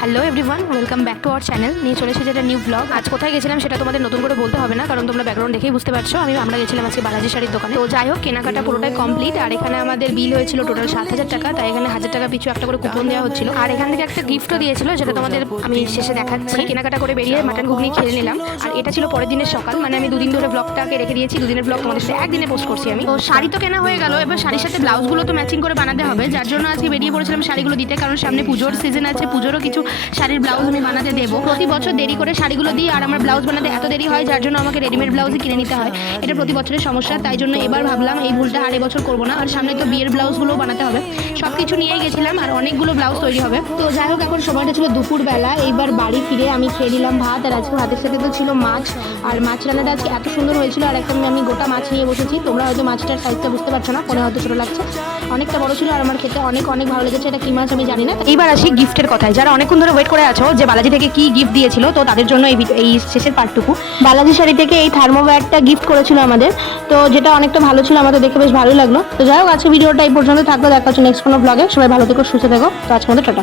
Hello everyone, welcome back to our channel. নিয়ে চলে এসেছে একটা নিউ ব্লগ। আজ কোথায় গেছিলাম সেটা তোমাদের নতুন করে বলতে হবে না, কারণ তোমরা ব্যাকগ্রাউন্ড দেখেই বুঝতে পারছো। আমরা গেছিলাম আজকে বালাজি শাড়ির দোকানে। তো যাই হোক, কেনাকাটা পুরোটাই কমপ্লিট। আর এখানে আমাদের বিল হয়েছিল টোটাল 7,000 টাকা। তাই এখানে 1,000 টাকা পিছু একটা করে কুপন দেওয়া হচ্ছিল। আর এখান থেকে একটা গিফটও দিয়েছিল, যেটা তোমাদের আমি শেষে দেখাচ্ছি। কেনাকাটা করে বেরিয়ে মাটন ঘুগনি খেয়ে নিলাম। আর এটা ছিল পরের দিনের সকাল, মানে আমি দুদিন ধরে ব্লগটাকে রেখে দিয়েছি। দুদিনের ব্লগ তোমাদের সাথে একদিনে পোস্ট করছি আমি। তো শাড়ি তো কেনা হয়ে গেল, এবার শাড়ির সাথে ব্লাউজগুলো তো ম্যাচিং করে বানাতে হবে, যার জন্য আজকে বেরিয়ে পড়েছিলাম শাড়িগুলো দিতে। কারণ সামনে পুজোর সিজন আছে, পুজোরও কিছু শাড়ির ব্লাউজ আমি বানাতে দেবো। প্রতি বছর দেরি করে শাড়িগুলো দিই, আর আমার ব্লাউজ বানাতে এত দেরি হয়, যার জন্য আমাকে রেডিমেড ব্লাউজই কিনে নিতে হয়। এটা প্রতি বছরের সমস্যা, তাই জন্য এবার ভাবলাম এই ভুলটা আর এবছর করবো না। আর সামনে তো বিয়ের ব্লাউজগুলো বানাতে হবে, সব কিছু নিয়েই গেছিলাম, আর অনেকগুলো ব্লাউজ তৈরি হবে। তো যাই হোক, এখন সময়টা ছিল দুপুরবেলা। এইবার বাড়ি ফিরে আমি খেয়ে দিলাম ভাত, আর আজকে ভাতের সাথে তো ছিল মাছ। আর মাছ রান্নাটা আজকে এত সুন্দর হয়েছিল। আর একটা আমি গোটা মাছ নিয়ে বসেছি। তোমরা হয়তো মাছটার সাইজটা বুঝতে পারছো না, ফোনে হয়তো ছোটো লাগছে, অনেকটা বড় ছিল। আর আমার খেতে অনেক অনেক ভালো লেগেছে। এটা কি মাছ আমি জানি না। এইবার আসি গিফটের কথায়। যারা অনেকক্ষণ ধরে ওয়েট করে আছো যে বালাজি থেকে কি গিফট দিয়েছিল, তো তাদের জন্য এই শেষের পার্টটুকু। বালাজি শাড়ি থেকে এই থার্মোওয়্যারটা গিফট করেছিল আমাদের, তো যেটা অনেকটা ভালো ছিল, আমাদের দেখে বেশ ভালোই লাগলো। তো যাই হোক, আজকে ভিডিওটা এই পর্যন্ত থাকলো। দেখা হচ্ছে নেক্সট কোনো ব্লগে। সবাই ভালো থেকো, সুস্থ থেকো। তো আজকের মতো টাটা।